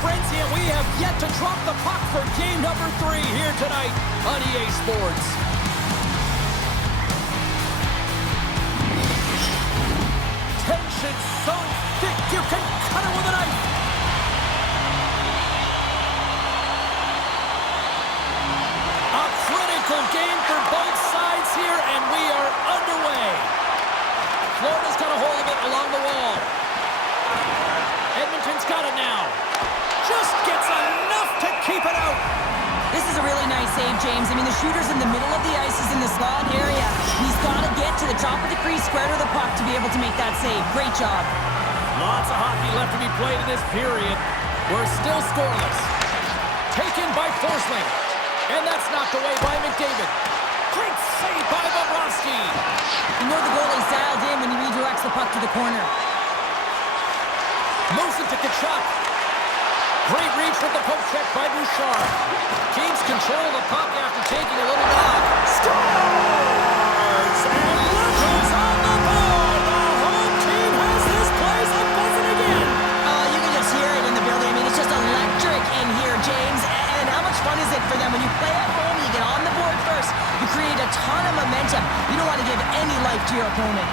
frenzy, and we have yet to drop the puck for game number 3 here tonight on EA Sports. Tension so thick you can cut it with a knife. A critical game for both sides here, and we are underway. Florida's got a hold of it along the wall. Edmonton's got it now. Just gets enough to keep it out. This is a really nice save, James. I mean, the shooter's in the middle of the ice. He's in the slot area. He's got to get to the top of the crease, square to the puck to be able to make that save. Great job. Lots of hockey left to be played in this period. We're still scoreless. Taken by Forsling. And that's knocked away by McDavid. Great save by Bobrovsky. You know the goalie's dialed in when he redirects the puck to the corner. Moves it to Tkachuk. Great reach with the poke check by Bouchard. Keeps control of the puck after taking a little knock. Scores! And look who's on the board! The home team has this place a buzzing again. You can just hear it in the building. I mean, it's just electric in here, James. And how much fun is it for them when you play at home, you get on the board first, you create a ton of momentum. You don't want to give any life to your opponent.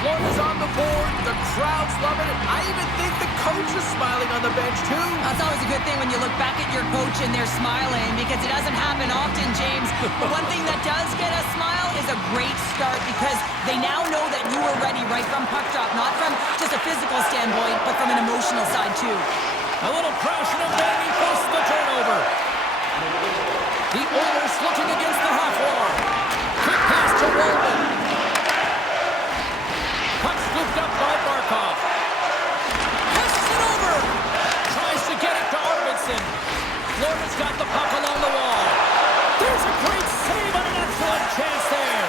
Florida's on the board. The crowd's loving it. I even think the coach is smiling on the bench, too. That's always a good thing when you look back at your coach and they're smiling, because it doesn't happen often, James. But one thing that does get a smile is a great start, because they now know that you were ready right from puck drop, not from just a physical standpoint, but from an emotional side, too. A little crashing and banging forces the turnover. The Oilers looking against the half wall. Quick pass to Roman. Puck scooped up by Barkov. Passes it over. Tries to get it to Arvidsson. Florida's got the puck along the wall. There's a great save and an excellent chance there.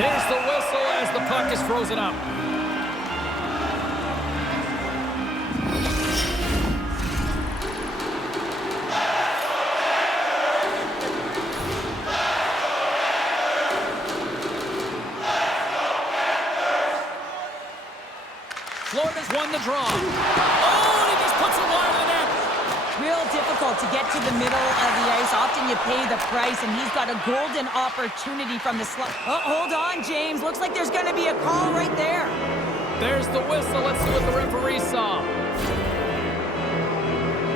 There's the whistle as the puck is frozen up. Florida's won the draw. Oh, he just puts it wide of the net. Real difficult to get to the middle of the ice. Often you pay the price, and he's got a golden opportunity from the slot. Oh, hold on, James. Looks like there's going to be a call right there. There's the whistle. Let's see what the referee saw.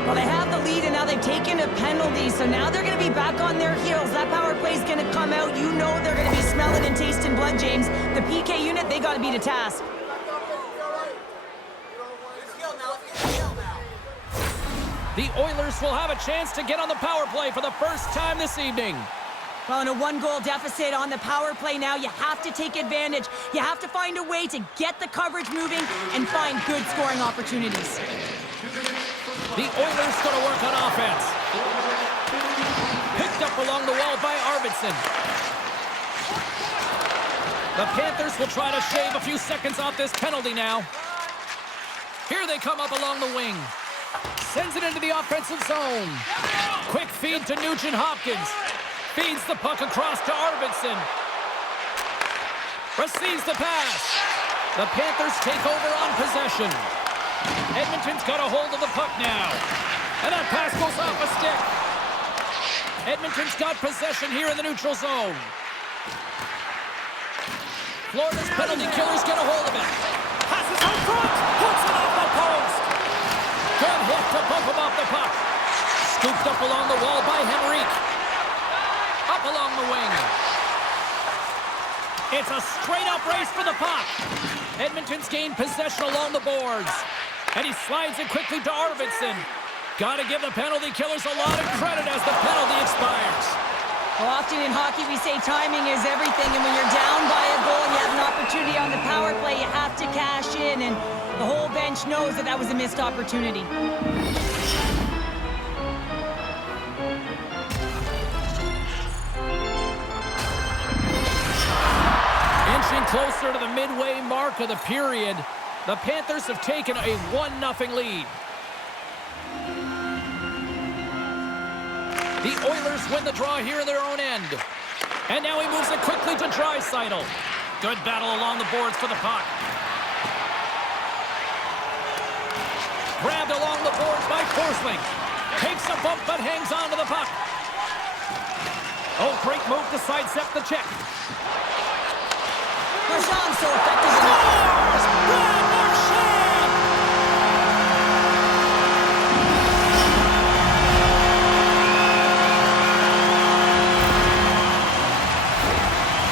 Well, they have the lead, and now they've taken a penalty, so now they're going to be back on their heels. That power play's going to come out. You know they're going to be smelling and tasting blood, James. The PK unit, they got to beat a task. The Oilers will have a chance to get on the power play for the first time this evening. Well, in a one-goal deficit on the power play now, you have to take advantage. You have to find a way to get the coverage moving and find good scoring opportunities. The Oilers going to work on offense. Picked up along the wall by Arvidsson. The Panthers will try to shave a few seconds off this penalty now. Here they come up along the wing. Sends it into the offensive zone. Quick feed to Nugent-Hopkins. Feeds the puck across to Arvidsson. Receives the pass. The Panthers take over on possession. Edmonton's got a hold of the puck now. And that pass goes off a stick. Edmonton's got possession here in the neutral zone. Florida's penalty killers get a hold of it. Passes out front. Puts it off the post. Good hit to bump him off the puck. Scooped up along the wall by Henrique. Up along the wing. It's a straight-up race for the puck. Edmonton's gained possession along the boards. And he slides it quickly to Arvidsson. Got to give the penalty killers a lot of credit as the penalty expires. Well, often in hockey we say timing is everything, and when you're down by a goal and you have an opportunity on the power play, you have to cash in, and the whole bench knows that that was a missed opportunity. Inching Closer to the midway mark of the period, the Panthers have taken a 1-0 lead. The Oilers win the draw here in their own end. And now he moves it quickly to Draisaitl. Good battle along the boards for the puck. Grabbed along the boards by Forsling. Takes a bump but hangs on to the puck. Oh, great move to sidestep the check. Marchand's so effective. Scores! Brad Marchand!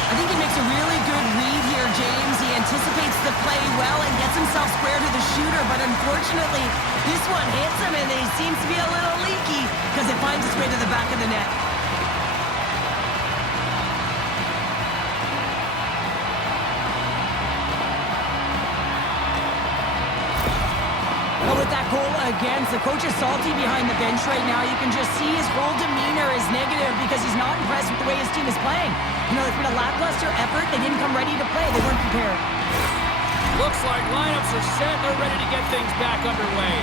I think he makes a really good read here, James. He anticipates the play well and gets himself square to the shooter, but unfortunately, this one hits him and he seems to be a little leaky because it finds its way to the back of the net. But with that goal against, the coach is salty behind the bench right now. You can just see his whole demeanor is negative because he's not impressed with the way his team is playing. You know, it's been a lackluster effort. They didn't come ready to play. They weren't prepared. Looks like lineups are set. They're ready to get things back underway.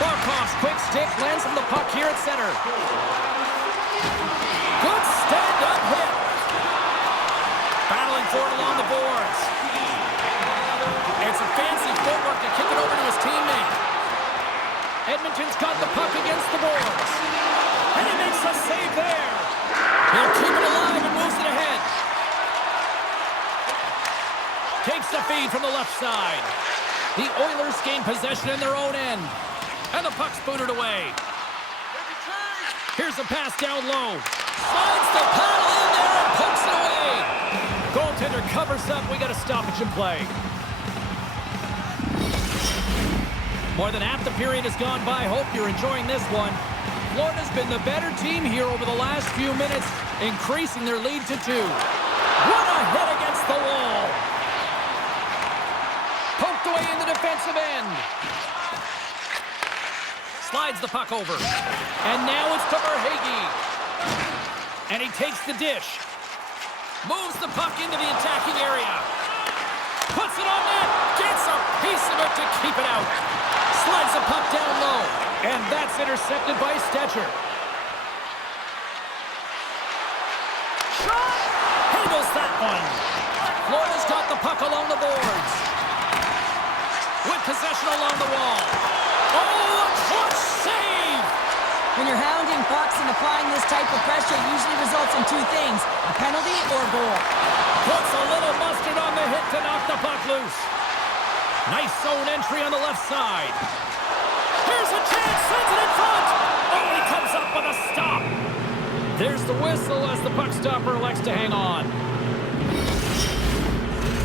Barkov's quick stick lands him the puck here at center. Good stand-up hit. Battling for it along the boards. It's a fancy footwork to kick it over to his teammate. Edmonton's got the puck against the boards. And he makes a save there. He'll keep it alive and moves it ahead. Takes the feed from the left side. The Oilers gain possession in their own end. And the puck's booted away. Here's a pass down low. Finds the paddle in there and pokes it away. Goaltender covers up. We got a stoppage in play. More than half the period has gone by. Hope you're enjoying this one. Florida's been the better team here over the last few minutes, increasing their lead to 2. What a hit against the wall. Poked away in the defensive end. Slides the puck over. And now it's to Verhaeghe. And he takes the dish. Moves the puck into the attacking area. Puts it on net. Gets a piece of it to keep it out. Slides the puck down low. And that's intercepted by Stetcher. Shot! Handles that one. Florida's got the puck along the boards. With possession along the wall. Oh, a clutch save! When you're hounding pucks and applying this type of pressure, it usually results in 2 things, a penalty or a goal. Puts a little mustard on the hit to knock the puck loose. Nice zone entry on the left side. Here's a chance, sends it in front. Oh, he comes up with a stop. There's the whistle as the puck stopper elects to hang on.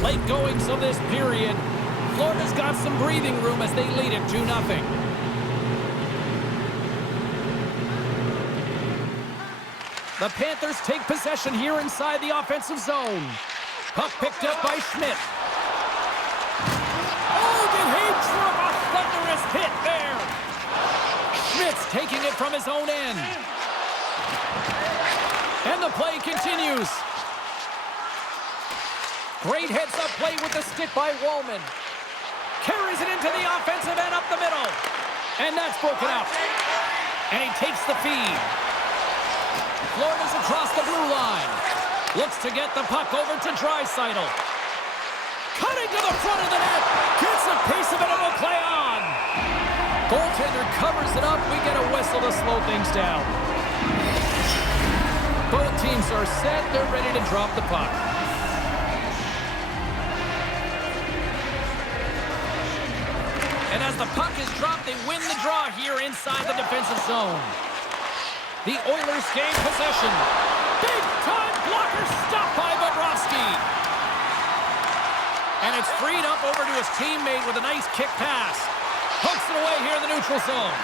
Late goings of this period. Florida's got some breathing room as they lead it 2-0. The Panthers take possession here inside the offensive zone. Puck picked up by Schmidt. Oh, did he drop a thunderous hit there? Schmidt's taking it from his own end. And the play continues. Great heads-up play with the stick by Wallman. Carries it into the offensive end up the middle. And that's broken up. And he takes the feed. Florida's across the blue line. Looks to get the puck over to Draisaitl. Cutting to the front of the net. Gets a piece of it and will play on. Goaltender covers it up. We get a whistle to slow things down. Both teams are set. They're ready to drop the puck. And as the puck is dropped, they win the draw here inside the defensive zone. The Oilers gain possession. Big-time blocker stopped by Bobrovsky. And it's freed up over to his teammate with a nice kick pass. Hooks it away here in the neutral zone.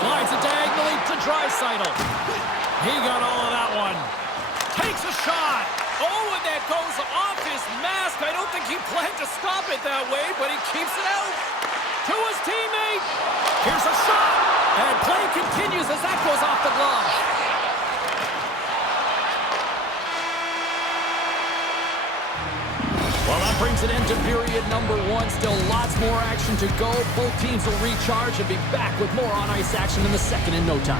Slides it diagonally to Draisaitl. He got all of that one. Takes a shot. Oh, and that goes off his mask. I don't think he planned to stop it that way, but he keeps it out to his teammate. Here's a shot. And play continues as that goes off the glove. Well, that brings an end to period number 1. Still lots more action to go. Both teams will recharge and be back with more on-ice action in the second in no time.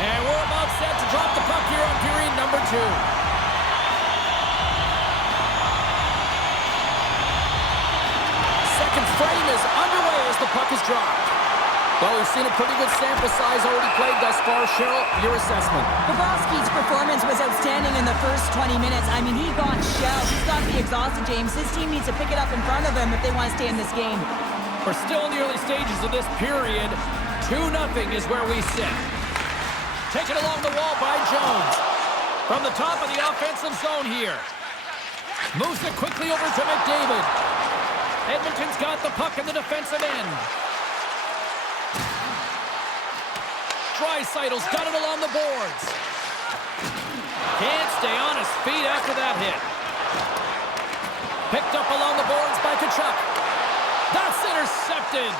And we're about set to drop the puck here on period number 2. Frame is underway as the puck is dropped. Well, we've seen a pretty good sample size already played thus far. Cheryl, your assessment. Bobrovsky's performance was outstanding in the first 20 minutes. I mean, he got shelled. He's got to be exhausted, James. His team needs to pick it up in front of him if they want to stay in this game. We're still in the early stages of this period. 2-0 is where we sit. Taken along the wall by Jones. From the top of the offensive zone here. Moves it quickly over to McDavid. Edmonton's got the puck in the defensive end. Draisaitl's got it along the boards. Can't stay on his feet after that hit. Picked up along the boards by Tkachuk. That's intercepted.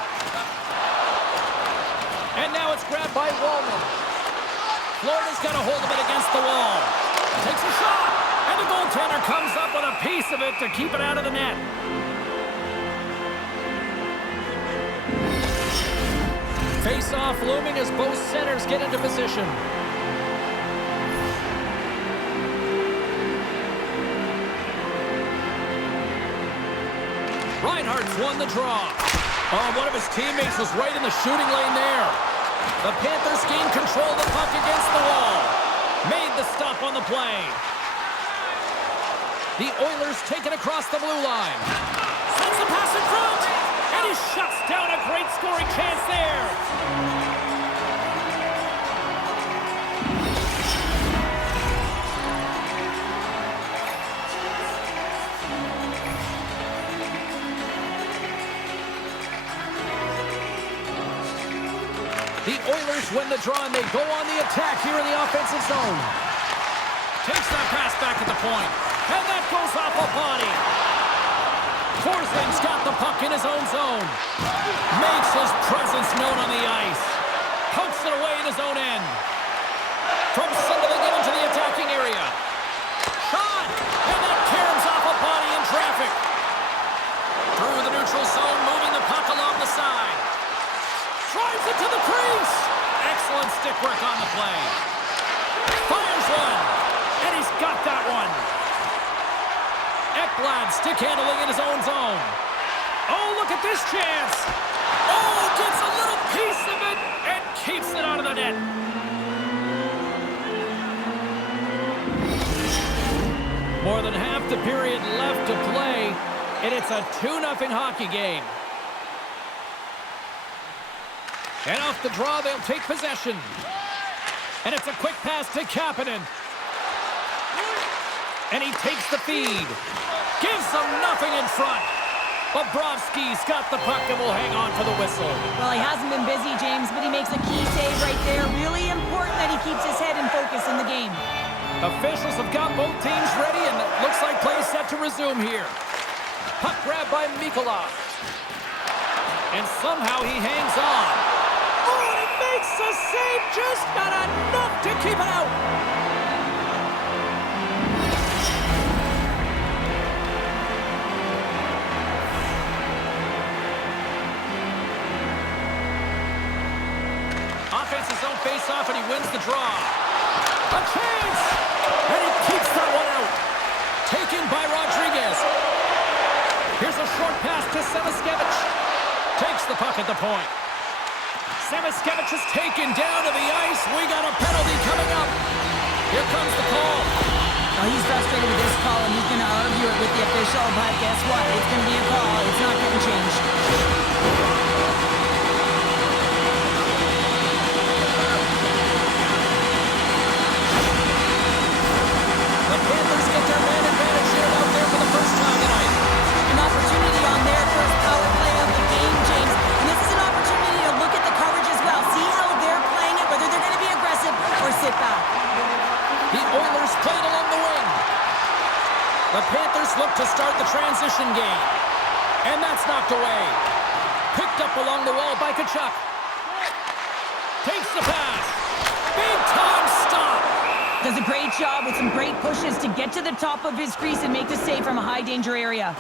And now it's grabbed by Wallman. Florida's got a hold of it against the wall. Takes a shot. And the goaltender comes up with a piece of it to keep it out of the net. Face-off looming as both centers get into position. Reinhardt's won the draw. Oh, one of his teammates was right in the shooting lane there. The Panthers gain control of the puck against the wall. Made the stop on the play. The Oilers take it across the blue line. Sends the pass in front. And he shuts down a great scoring chance there. The Oilers win the draw and they go on the attack here in the offensive zone. Takes that pass back at the point. And that goes off a body. Forsling's got the puck in his own zone. Makes his presence known on the ice. Pokes it away in his own end. From center they get into the attacking area. Shot! And that caroms off a body in traffic. Through the neutral zone, moving the puck along the side. Drives it to the crease. Excellent stick work on the play. Fires one. And he's got that one. Ekblad stick handling in his own zone. Oh, look at this chance. Oh, gets a little piece of it and keeps it out of the net. More than half the period left to play, and it's a 2-0 hockey game. And off the draw, they'll take possession. And it's a quick pass to Kapanen. And he takes the feed. Gives them nothing in front. Bobrovsky's got the puck and will hang on for the whistle. Well, he hasn't been busy, James, but he makes a key save right there. Really important that he keeps his head in focus in the game. Officials have got both teams ready, and it looks like play is set to resume here. Puck grab by Mikula. And somehow he hangs on. Oh, and he makes a save, just not enough to keep it out. Offensive zone face-off, and he wins the draw. A chance! And he keeps that one out. Taken by Rodriguez. Here's a short pass to Semiskevich. Takes the puck at the point. Semiskevich is taken down to the ice. We got a penalty coming up. Here comes the call. Well, he's frustrated with this call, and he's going to argue it with the official, but guess what? It's going to be a call. It's not getting changed. The Panthers get their man advantage here out there for the first time tonight. An opportunity on their first power play of the game, James. And this is an opportunity to look at the coverage as well. See how they're playing it, whether they're going to be aggressive or sit back. The Oilers The Panthers look to start the transition game. And that's knocked away. Picked up along the wall by Tkachuk. Takes the pass. Big time stop. Does a great job with some great pushes to get to the top of his crease and make the save from a high danger area.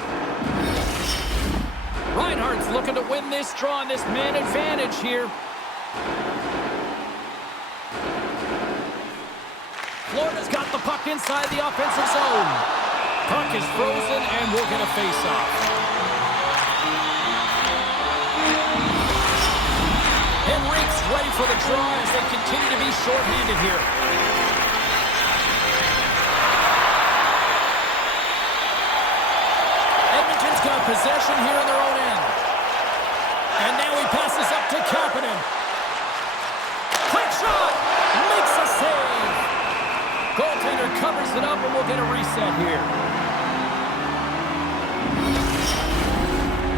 Reinhardt's looking to win this draw on this man advantage here. Florida's got the puck inside the offensive zone. Puck is frozen and we'll get a face-off. Henrique's ready for the draw as they continue to be shorthanded here. Edmonton's got possession here in their own end. And now he passes up to Kapanen. Quick shot! Makes a save! Goaltender covers it up and we'll get a reset here.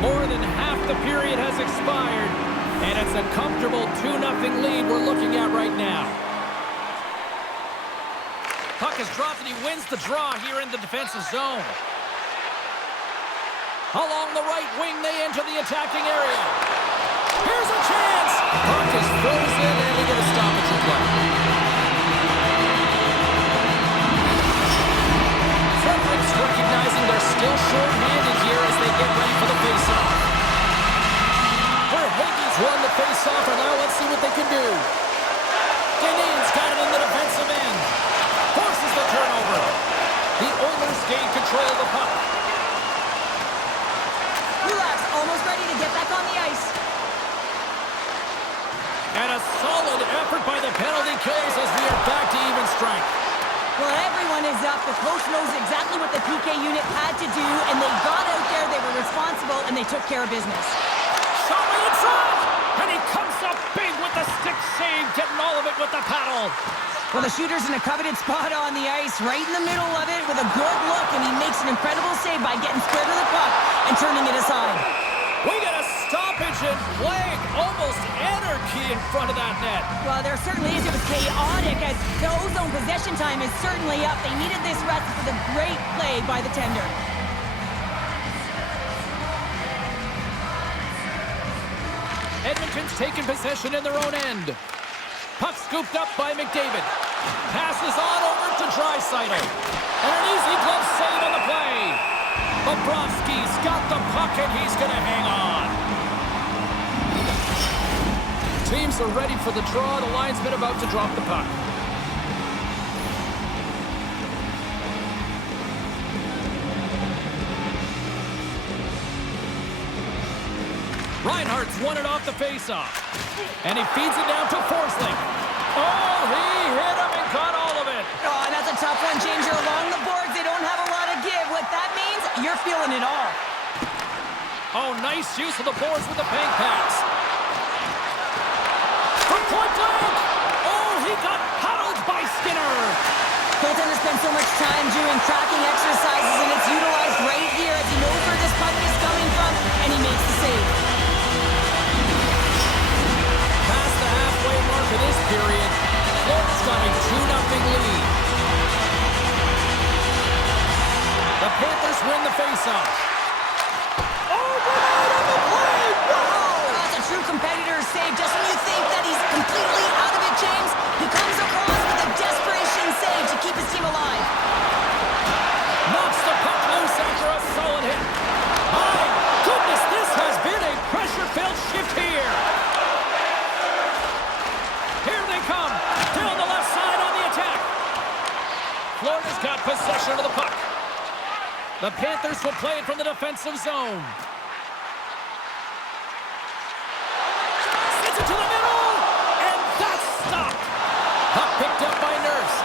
More than half the period has expired, and it's a comfortable 2-0 lead we're looking at right now. Puck is dropped and he wins the draw here in the defensive zone. Along the right wing, they enter the attacking area. Here's a chance! Puck is frozen and we get a stoppage of play. Frederick's recognizing they're still short-handed here as they get ready for the face-off. Verhaeghe's won the face-off, and now let's see what they can do. Dineen's got it in the defensive end. Forces the turnover. The Oilers gain control of the puck. Kulak's almost ready to get back on the ice. And a solid effort by the penalty kills as we are back to even strength. Well, everyone is up. The coach knows exactly what the PK unit had to do, and they got out there, they were responsible, and they took care of business. Shot right in front! And he comes up big with the stick save, getting all of it with the paddle. Well, the shooter's in a coveted spot on the ice, right in the middle of it with a good look, and he makes an incredible save by getting square to the puck and turning it aside. We got a stoppage and flag, almost anarchy in front of that net. Well, there certainly is. It was chaotic as the ozone possession time is certainly up. They needed this rest for the great play by the tender. Edmonton's taken possession in their own end. Puck scooped up by McDavid. Passes on over to Draisaitl. And an easy glove save on the play. Bobrovsky's got the puck and he's going to hang on. Teams are ready for the draw. The linesman about to drop the puck. Reinhardt's won it off the faceoff. And he feeds it down to Forsling. Oh, he hit him and caught all of it. Oh, and that's a tough one, James. You're along the boards. They don't have a lot of give. What that means, you're feeling it all. Oh, nice use of the boards with the bank pass. From point blank. Oh, he got paddled by Skinner. Goaltender spends so much time doing tracking exercises, and it's utilized right here as he knows where this puck is coming from, and he makes the save. Past the halfway mark of this period, Florida's got a 2-0 lead. The Panthers win the faceoff. Oh, right on the play! Wow! That's a true competitor's save. Just when you think that he's completely out of it, James, he comes across with a desperation save to keep his team alive. Knocks the puck loose after a solid hit. My goodness, this has been a pressure-filled shift here. Here they come. Down the left side on the attack. Florida's got possession of the puck. The Panthers will play it from the defensive zone. Sends it to the middle, and that's stopped. Puck picked up by Nurse.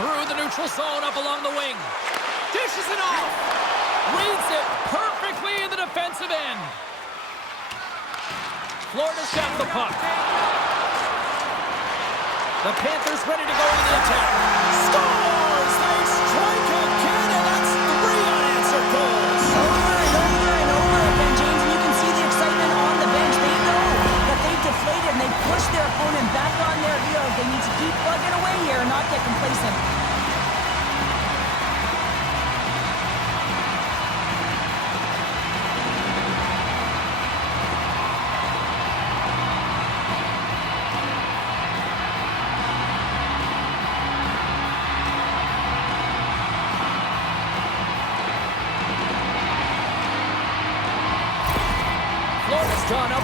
Through the neutral zone, up along the wing. Dishes it off. Reads it perfectly in the defensive end. Florida's got the puck. The Panthers ready to go to the attack. Scores! They strike again, and that's 3 unanswered goals. Over and over again, James, and you can see the excitement on the bench. They know that they've deflated and they've pushed their opponent back on their heels. They need to keep plugging away here and not get complacent.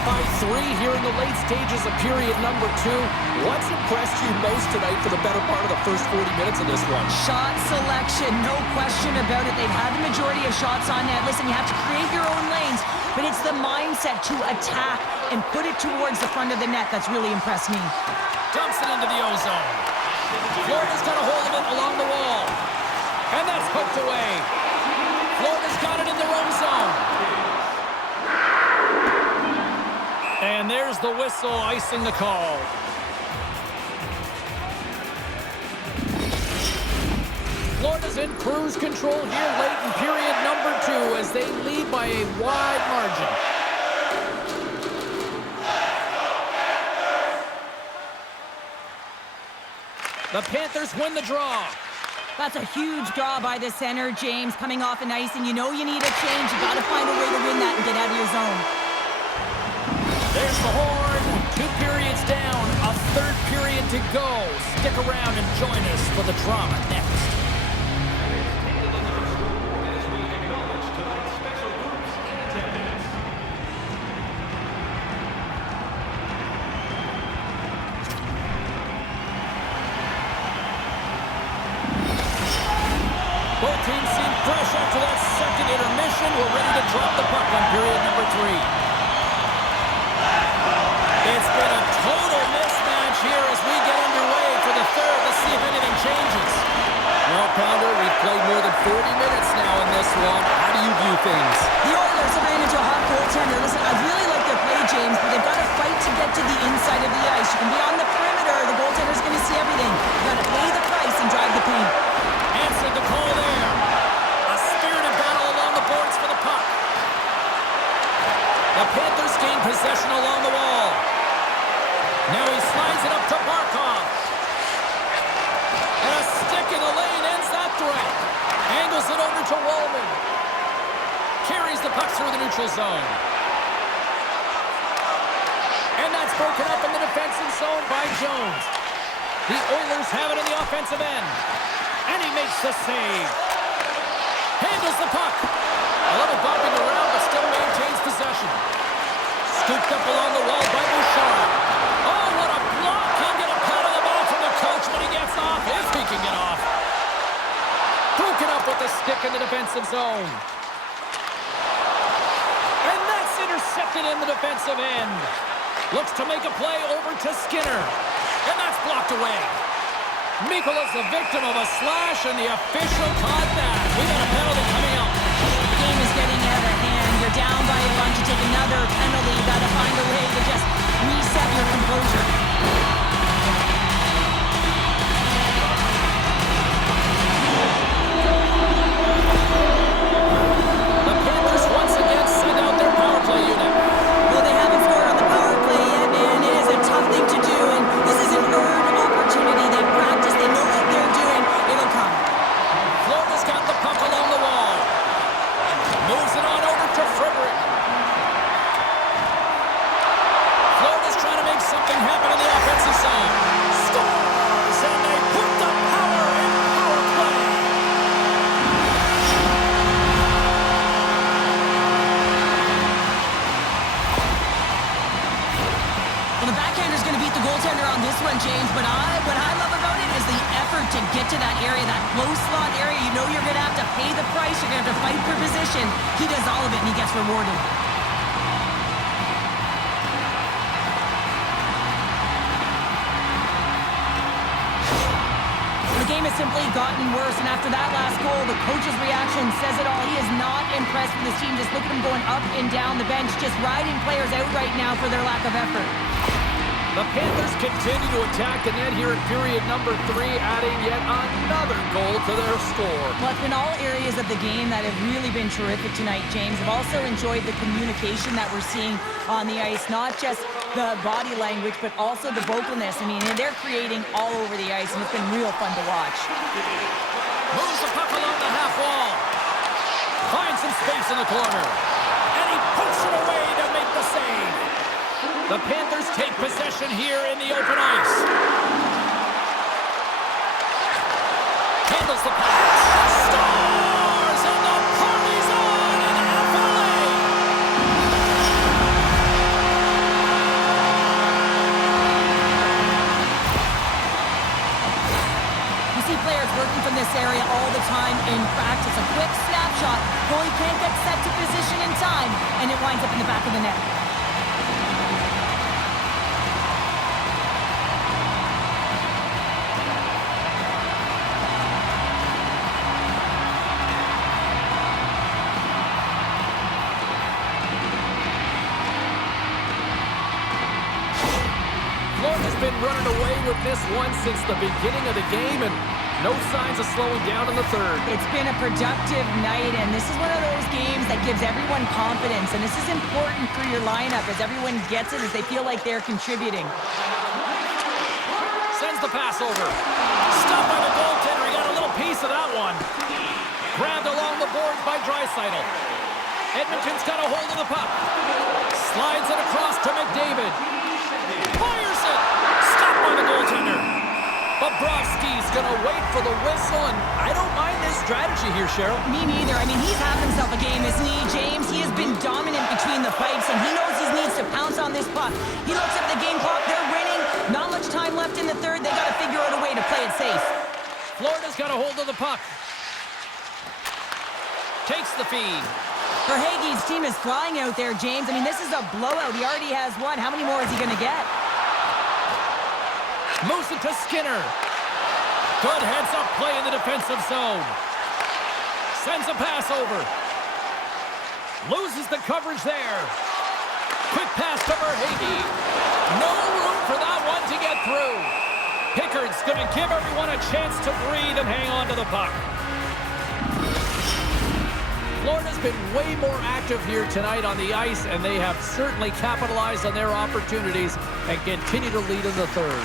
by 3 here in the late stages of period number 2. What's impressed you most tonight for the better part of the first 40 minutes of this one? Shot selection, no question about it. They've had the majority of shots on net. Listen, you have to create your own lanes, but it's the mindset to attack and put it towards the front of the net that's really impressed me. Dumps it into the O-zone. Florida's got a hold of it along the wall. And that's poked away. Florida's got it in their own zone. And there's the whistle, icing the call. Florida's in cruise control here late in period number 2 as they lead by a wide margin. The Panthers win the draw. That's a huge draw by the center, James, coming off an ice, and you know you need a change. You got to find a way to win that and get out of your zone. There's the horn. 2 periods down. A third period to go. Stick around and join us for the drama next. Both teams seem fresh after that second intermission. We're ready to drop the puck on period number 3. It's been a total mismatch here as we get underway for the third. Let's see if anything changes. Well, Pounder, we've played more than 40 minutes now in this one. How do you view things? The Oilers have ran into a hot goaltender. Listen, I really like their play, James, but they've got to fight to get to the inside of the ice. You can be on the perimeter. The goaltender's going to see everything. You've got to pay the price and drive the paint. Answered the call there. A spirited battle along the boards for the puck. The Panthers gain possession along the wall. Now he slides it up to Barkov. And a stick in the lane ends that threat. Angles it over to Wallman. Carries the puck through the neutral zone. And that's broken up in the defensive zone by Jones. The Oilers have it in the offensive end. And he makes the save. Handles the puck. A little bobbing around, but still maintains possession. Scooped up along the wall by Bouchard. Oh, what a block! He'll get a pat on the back from the coach when he gets off, if he can get off. Broken up with the stick in the defensive zone. And that's intercepted in the defensive end. Looks to make a play over to Skinner. And that's blocked away. Mikola's the victim of a slash, and the official caught that. We got a penalty coming up. The game is getting out of hand. You're down by a bunch. You take another penalty. You got to find a way to just reset your composure. The Panthers once again send out their power play unit. Well, they haven't scored on the power play yet, man. It is a tough thing to do, and this is an earned opportunity. They've practiced. They know what they're doing. It'll come. Florida's got the puck along the wall. Moves it on over to Frederick. Florida's trying to make something happen in the offensive zone. Scores! And they put the power in power play. Well, the backhander's going to beat the goaltender on this one, James, but what I love about it is the effort to get to that area, that low slot area. You know you're going to have to pay the price. You're going to have to fight for position. He does all of it, and he gets rewarded. The game has simply gotten worse, and after that last goal, the coach's reaction says it all. He is not impressed with his team. Just look at him going up and down the bench, just riding players out right now for their lack of effort. The Panthers continue to attack the net here in period number 3, adding yet another goal to their score. Well, it's been all areas of the game that have really been terrific tonight, James. I've also enjoyed the communication that we're seeing on the ice, not just the body language, but also the vocalness. I mean, they're creating all over the ice, and it's been real fun to watch. Moves the puck along the half wall. Finds some space in the corner. And he puts it away to make the save. The Panthers take possession here in the open ice. Handles the pass. Scores! And the party's on in FLA! in this area all the time in practice. A quick snapshot. Goalie can't get set to position in time, and it winds up in the back of the net. Florida's been running away with this one since the beginning of the game, and no signs of slowing down in the third. It's been a productive night, and this is one of those games that gives everyone confidence, and this is important for your lineup as everyone gets it, as they feel like they're contributing. Sends the pass over. Stopped by the goaltender. He got a little piece of that one. Grabbed along the boards by Draisaitl. Edmonton's got a hold of the puck. Slides it across to McDavid. Fires it! Stopped by the goaltender. Bobrovsky's going to wait for the whistle, and I don't mind this strategy here, Cheryl. Me neither. I mean, he's had himself a game, isn't he, James? He has been dominant between the pipes, and he knows he needs to pounce on this puck. He looks at the game clock. They're winning. Not much time left in the third. They got to figure out a way to play it safe. Florida's got a hold of the puck. Takes the feed. Verhaeghe's team is flying out there, James. I mean, this is a blowout. He already has one. How many more is he going to get? Moves it to Skinner. Good heads-up play in the defensive zone. Sends a pass over. Loses the coverage there. Quick pass to Verhaeghe. No room for that one to get through. Pickard's going to give everyone a chance to breathe and hang on to the puck. Florida's been way more active here tonight on the ice, and they have certainly capitalized on their opportunities and continue to lead in the third.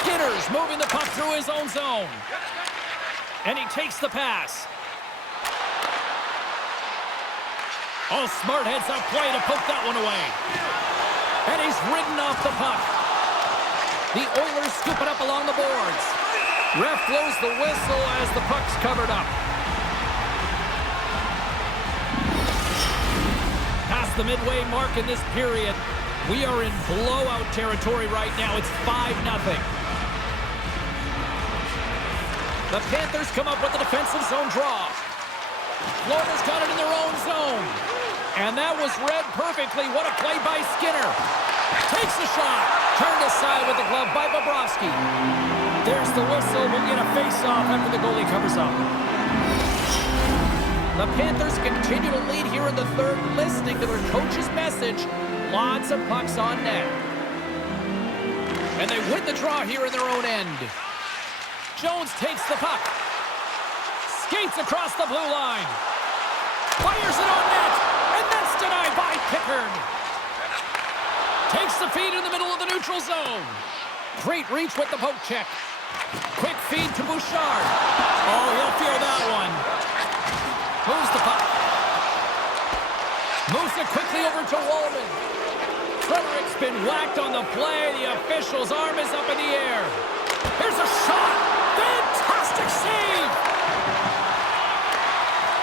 Skinner's moving the puck through his own zone. And he takes the pass. Oh, smart heads-up play to poke that one away. And he's ridden off the puck. The Oilers scoop it up along the boards. Ref blows the whistle as the puck's covered up. Past the midway mark in this period, we are in blowout territory right now. It's 5-0. The Panthers come up with a defensive zone draw. Florida's got it in their own zone. And that was read perfectly. What a play by Skinner. Takes the shot. Turned aside with the glove by Bobrovsky. There's the whistle. We'll get a face-off after the goalie covers up. The Panthers continue to lead here in the third, listening to their coach's message. Lots of pucks on net. And they win the draw here in their own end. Jones takes the puck. Skates across the blue line. Fires it on net. And that's denied by Pickard. Takes the feed in the middle of the neutral zone. Great reach with the poke check. Quick feed to Bouchard. Oh, he'll feel that one. Moves the puck. Moves it quickly over to Wallman. Frederick's been whacked on the play. The official's arm is up in the air. Here's a shot. Fantastic save.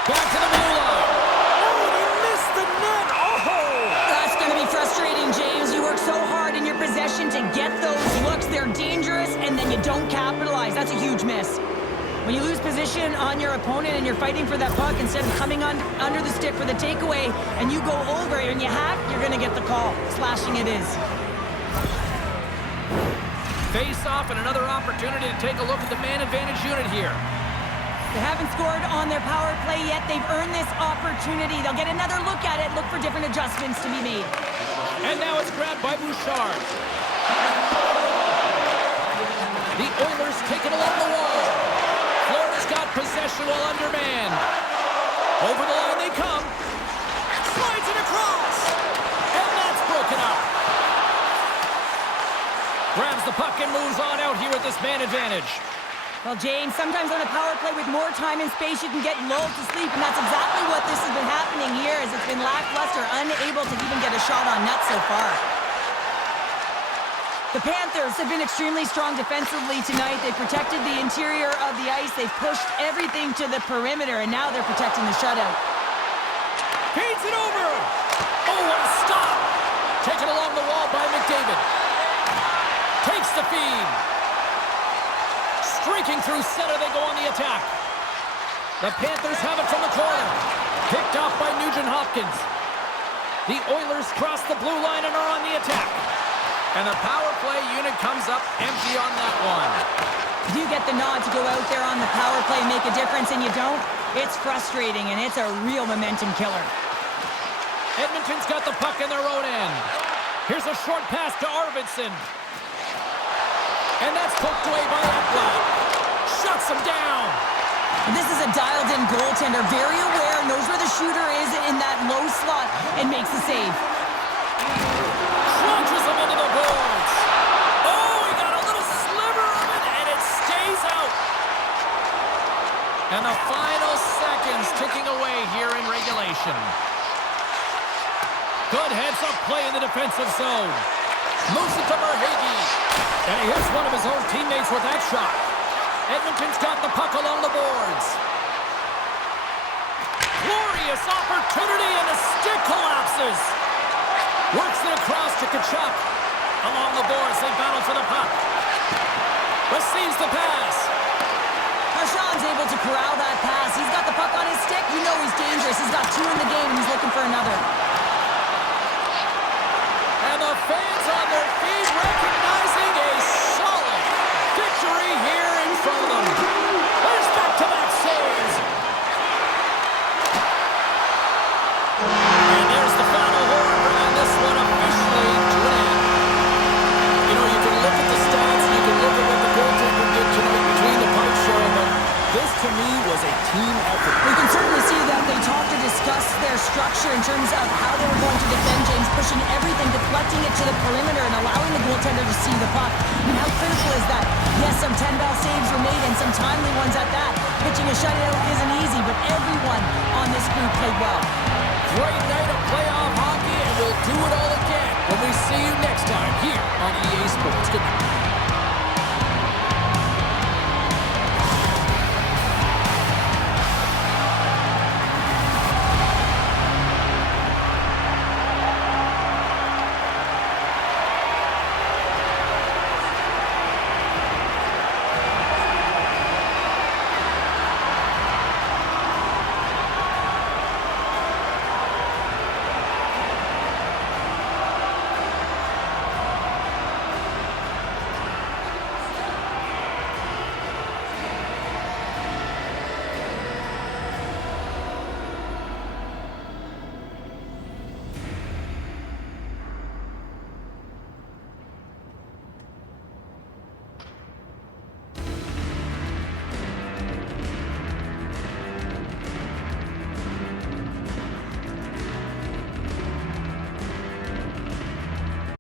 Back to the blue line. Oh, he missed the net. Oh! That's going to be frustrating, James. You work so hard in your possession to get those looks. They're dangerous, and then you don't capitalize. That's a huge miss. When you lose position on your opponent and you're fighting for that puck, instead of coming under the stick for the takeaway, and you go over and you hack, you're going to get the call. Slashing it is. Face off and another opportunity to take a look at the man advantage unit here. They haven't scored on their power play yet. They've earned this opportunity. They'll get another look at it, look for different adjustments to be made. And now it's grabbed by Bouchard. The Oilers take it along the wall. Florida's got possession while undermanned. Over the line they come. Slides it across. And that's broken up. Grabs the puck and moves on out here with this man advantage. Well, James, sometimes on a power play with more time and space, you can get lulled to sleep, and that's exactly what this has been happening here, as it's been lackluster, unable to even get a shot on net so far. The Panthers have been extremely strong defensively tonight. They've protected the interior of the ice. They've pushed everything to the perimeter, and now they're protecting the shutout. Feeds it over. Oh, what a stop. Taken along the wall by McDavid. Takes the feed. Streaking through center, they go on the attack. The Panthers have it from the corner. Picked off by Nugent-Hopkins. The Oilers cross the blue line and are on the attack. And the power play unit comes up empty on that one. You get the nod to go out there on the power play and make a difference, and you don't? It's frustrating, and it's a real momentum killer. Edmonton's got the puck in their own end. Here's a short pass to Arvidsson. And that's poked away by Ekblad. Shuts him down. This is a dialed-in goaltender, very aware, knows where the shooter is in that low slot, and makes the save. Crunches him into the boards. Oh, he got a little sliver of it, and it stays out. And the final seconds ticking away here in regulation. Good heads-up play in the defensive zone. Moves it to Verhaeghe. And he hits one of his own teammates with that shot. Edmonton's got the puck along the boards. Glorious opportunity, and the stick collapses. Works it across to Tkachuk. Along the boards, they battle for the puck. Receives the pass. Marchand's able to corral that pass. He's got the puck on his stick. You know he's dangerous. He's got 2 in the game, and he's looking for another. And the fans on their feet recognizing a solid victory here in front of them. There's back-to-back saves. And there's the final horn, bringing this one officially to an end. You know, you can look at the stats, you can look at what the goaltender did tonight between the pipe show, but this, to me, was a team effort. We can certainly see that they talked to discuss their structure in terms of how they were going to defend James, pushing everything, deflecting it to the perimeter, and allowing the goaltender to see the puck. I mean, how critical is that? Yes, some 10-ball saves were made, and some timely ones at that. Pitching a shutout isn't easy, but everyone on this group played well. Great night of playoff hockey, and we'll do it all again when we see you